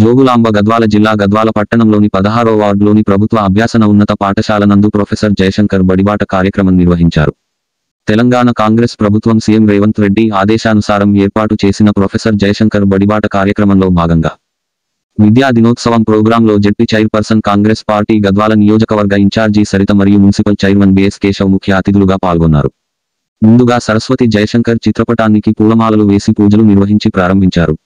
జోగులాంబ గద్వాల జిల్లా గద్వాల పట్టణంలోని 16వ వార్డులోని ప్రభుత్వ అభ్యాసన ఉన్నత పాఠశాల నందు ప్రొఫెసర్ జయశంకర్ బడిబాట కార్యక్రమం నిర్వహించారు. తెలంగాణ కాంగ్రెస్ ప్రభుత్వం సీఎం రేవంత్ రెడ్డి ఆదేశానుసారం ఏర్పాటు చేసిన ప్రొఫెసర్ జయశంకర్ బడిబాట కార్యక్రమంలో భాగంగా విద్యా దినోత్సవం ప్రోగ్రాంలో ZP chairperson Congress party Gadwal నియోజకవర్గ ఇన్ఛార్జి సరిత మరియు మున్సిపల్ చైర్మన్ బిఎస్ కేశవ్ ముఖ్య అతిథులుగా పాల్గొన్నారు. ముందుగా సరస్వతి జయశంకర్ చిత్రపటానికి పూలమాలలు వేసి పూజలు నిర్వహించి ప్రారంభించారు.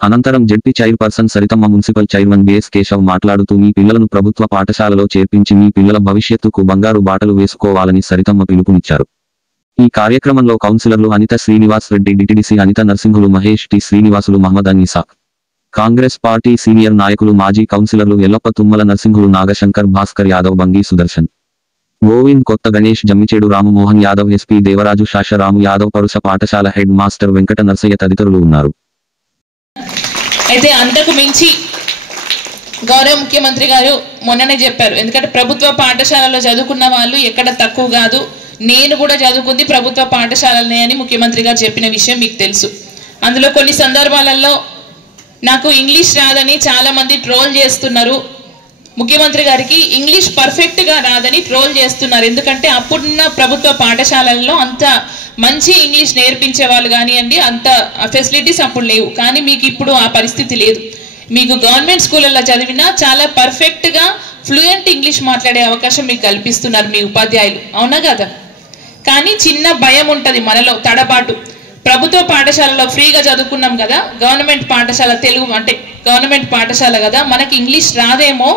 అనంతరం ZP chairperson Saritamma, municipal chairman BS Keshav మాట్లాడుతూ మీ పిల్లలను ప్రభుత్వ పాఠశాలలో చేర్పించి మీ పిల్లల భవిష్యత్తుకు బంగారు బాటలు వేసుకోవాలని సరితమ్మ పిలుపునిచ్చారు. ఈ కార్యక్రమంలో కౌన్సిలర్లు అనిత శ్రీనివాస్ రెడ్డి, డిటిడిసి అనిత నర్సింహులు, మహేష్ టి శ్రీనివాసులు, మహమ్మద్ అన్నిసాక్, కాంగ్రెస్ పార్టీ సీనియర్ నాయకులు మాజీ కౌన్సిలర్లు ఎల్లప్ప, తుమ్మల నర్సింహులు, నాగశంకర్, భాస్కర్ యాదవ్, బంగి సుదర్శన్, గోవింద్, కొత్త గణేష్, జమ్మిచేడు రామమోహన్ యాదవ్, ఎస్పీ దేవరాజు, శాషరాము యాదవ్, పరుష పాఠశాల హెడ్ మాస్టర్ వెంకట నర్సయ్య తదితరులు ఉన్నారు. అయితే అంతకు మించి గౌరవ ముఖ్యమంత్రి గారు మొన్ననే చెప్పారు, ఎందుకంటే ప్రభుత్వ పాఠశాలలో చదువుకున్న వాళ్ళు ఎక్కడ తక్కువ కాదు, నేను కూడా చదువుకుంది ప్రభుత్వ పాఠశాలనే అని ముఖ్యమంత్రి గారు చెప్పిన విషయం మీకు తెలుసు. అందులో కొన్ని సందర్భాలలో నాకు ఇంగ్లీష్ రాదని చాలా మంది ట్రోల్ చేస్తున్నారు. ముఖ్యమంత్రి గారికి ఇంగ్లీష్ పర్ఫెక్ట్గా రాదని ట్రోల్ చేస్తున్నారు. ఎందుకంటే అప్పుడున్న ప్రభుత్వ పాఠశాలల్లో అంత మంచి ఇంగ్లీష్ నేర్పించే వాళ్ళు కానివ్వండి, అంత ఫెసిలిటీస్ అప్పుడు లేవు. కానీ మీకు ఇప్పుడు ఆ పరిస్థితి లేదు. మీకు గవర్నమెంట్ స్కూళ్ళల్లో చదివినా చాలా పర్ఫెక్ట్గా ఫ్లూయెంట్ ఇంగ్లీష్ మాట్లాడే అవకాశం మీకు కల్పిస్తున్నారు మీ ఉపాధ్యాయులు, అవునా కదా? కానీ చిన్న భయం ఉంటుంది మనలో, తడబాటు. ప్రభుత్వ పాఠశాలలో ఫ్రీగా చదువుకున్నాం కదా, గవర్నమెంట్ పాఠశాల తెలుగు అంటే గవర్నమెంట్ పాఠశాల కదా, మనకి ఇంగ్లీష్ రాదేమో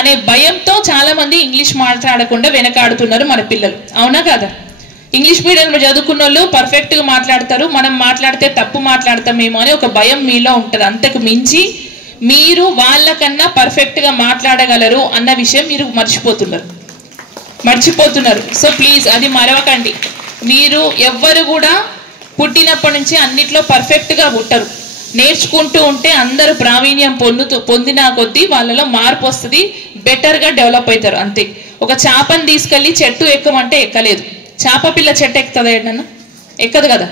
అనే భయంతో చాలా మంది ఇంగ్లీష్ మాట్లాడకుండా వెనకాడుతున్నారు మన పిల్లలు, అవునా కదా? ఇంగ్లీష్ మీడియంలో చదువుకున్న వాళ్ళు పర్ఫెక్ట్గా మాట్లాడతారు, మనం మాట్లాడితే తప్పు మాట్లాడతామేమో అని ఒక భయం మీలో ఉంటుంది. అంతకు మించి మీరు వాళ్ళకన్నా పర్ఫెక్ట్గా మాట్లాడగలరు అన్న విషయం మీరు మర్చిపోతున్నారు. సో ప్లీజ్ అది మరవకండి. మీరు ఎవ్వరు కూడా పుట్టినప్పటి నుంచి అన్నిట్లో పర్ఫెక్ట్గా పుట్టరు. నేర్చుకుంటూ ఉంటే అందరూ ప్రావీణ్యం పొందిన కొద్దీ వాళ్ళలో మార్పు వస్తుంది, బెటర్గా డెవలప్ అవుతారు, అంతే. ఒక చేపను తీసుకెళ్ళి చెట్టు ఎక్కమంటే ఎక్కలేదు. చేప పిల్ల చెట్టు ఎక్కుతుందా? ఏడన్నా ఎక్కదు కదా.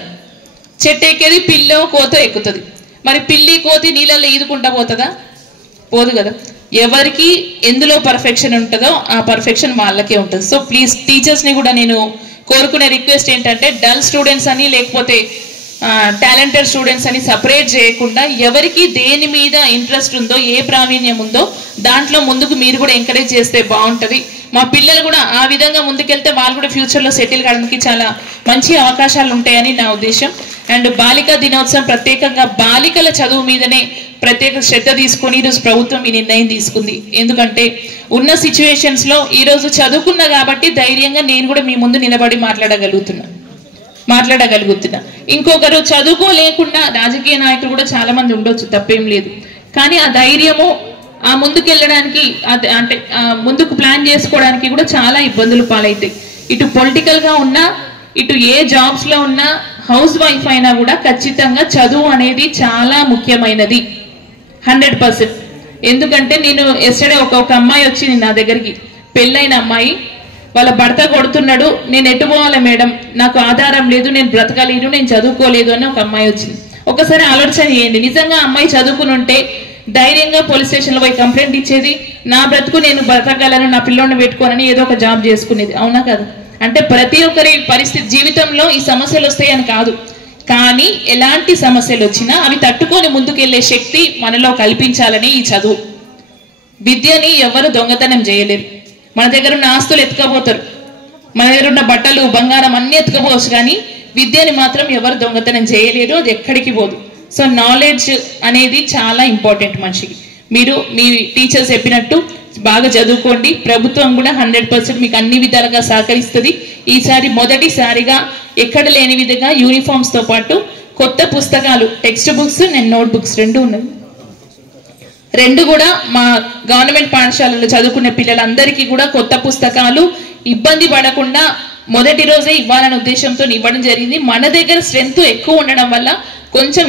చెట్టు ఎక్కేది పిల్లో కోతో ఎక్కుతుంది. మరి పిల్లి కోతి నీళ్ళల్లో ఈదుకుంటా పోతుందా? పోదు కదా. ఎవరికి ఎందులో పర్ఫెక్షన్ ఉంటుందో ఆ పర్ఫెక్షన్ వాళ్ళకే ఉంటుంది. సో ప్లీజ్ టీచర్స్ని కూడా నేను కోరుకునే రిక్వెస్ట్ ఏంటంటే, డల్ స్టూడెంట్స్ అని లేకపోతే టాలెంటెడ్ స్టూడెంట్స్ అని సపరేట్ చేయకుండా ఎవరికి దేని మీద ఇంట్రెస్ట్ ఉందో, ఏ ప్రావీణ్యం ఉందో దాంట్లో ముందుకు మీరు కూడా ఎంకరేజ్ చేస్తే బాగుంటుంది. మా పిల్లలు కూడా ఆ విధంగా ముందుకెళ్తే వాళ్ళు కూడా ఫ్యూచర్లో సెటిల్ కావడానికి చాలా మంచి అవకాశాలు ఉంటాయని నా ఉద్దేశం. అండ్ బాలికా దినోత్సవం ప్రత్యేకంగా బాలికల చదువు మీదనే ప్రత్యేక శ్రద్ధ తీసుకొని ఈరోజు ప్రభుత్వం ఈ నిర్ణయం తీసుకుంది. ఎందుకంటే ఉన్న సిచ్యువేషన్స్లో ఈరోజు చదువుకున్నా కాబట్టి ధైర్యంగా నేను కూడా మీ ముందు నిలబడి మాట్లాడగలుగుతున్నా. ఇంకొకరు చదువుకోలేకుండా రాజకీయ నాయకులు కూడా చాలా మంది ఉండొచ్చు, తప్పేం లేదు. కానీ ఆ ధైర్యము, ఆ ముందుకెళ్ళడానికి, అంటే ముందుకు ప్లాన్ చేసుకోవడానికి కూడా చాలా ఇబ్బందులు పాలైతాయి. ఇటు పొలిటికల్గా ఉన్నా, ఇటు ఏ జాబ్స్లో ఉన్నా, హౌస్ వైఫ్ అయినా కూడా ఖచ్చితంగా చదువు అనేది చాలా ముఖ్యమైనది, 100%. ఎందుకంటే నేను ఎస్టర్డే ఒక అమ్మాయి వచ్చింది నా దగ్గరికి, పెళ్ళైన అమ్మాయి. వాళ్ళ భర్త కొడుతున్నాడు, నేను ఎటు పోవాలి మేడం, నాకు ఆధారం లేదు, నేను బ్రతకలేను, నేను చదువుకోలేదు అని ఒక అమ్మాయి వచ్చింది. ఒకసారి ఆలోచన చేయండి, నిజంగా అమ్మాయి చదువుకుని ఉంటే ధైర్యంగా పోలీస్ స్టేషన్లో పోయి కంప్లైంట్ ఇచ్చేది, నా బ్రతుకు నేను బ్రతకగలను, నా పిల్లోడిని పెట్టుకోనని ఏదో ఒక జాబ్ చేసుకునేది, అవునా కదా? అంటే ప్రతి ఒక్కరి పరిస్థితి, జీవితంలో ఈ సమస్యలు వస్తాయని కాదు, కానీ ఎలాంటి సమస్యలు వచ్చినా అవి తట్టుకొని ముందుకెళ్లే శక్తి మనలో కల్పించాలని ఈ చదువు. విద్యని ఎవరు దొంగతనం చేయలేరు. మన దగ్గర ఉన్న ఆస్తులు ఎత్తుకపోతారు, మన దగ్గర ఉన్న బట్టలు, బంగారం అన్ని ఎత్తుకపోవచ్చు, కానీ విద్యని మాత్రం ఎవరు దొంగతనం చేయలేరు, అది ఎక్కడికి పోదు. సో నాలెడ్జ్ అనేది చాలా ఇంపార్టెంట్ మనిషికి. మీరు మీ టీచర్స్ చెప్పినట్టు బాగా చదువుకోండి. ప్రభుత్వం కూడా 100% మీకు అన్ని విధాలుగా సహకరిస్తుంది. ఈసారి మొదటిసారిగా ఎక్కడ లేని విధంగా యూనిఫామ్స్తో పాటు కొత్త పుస్తకాలు, టెక్స్ట్ బుక్స్, నేను నోట్ బుక్స్ రెండు కూడా మా గవర్నమెంట్ పాఠశాలలో చదువుకునే పిల్లలందరికీ కూడా కొత్త పుస్తకాలు ఇబ్బంది పడకుండా మొదటి రోజే ఇవ్వాలనే ఉద్దేశంతో ఇవ్వడం జరిగింది. మన దగ్గర స్ట్రెంత్ ఎక్కువ ఉండడం వల్ల కొంచెం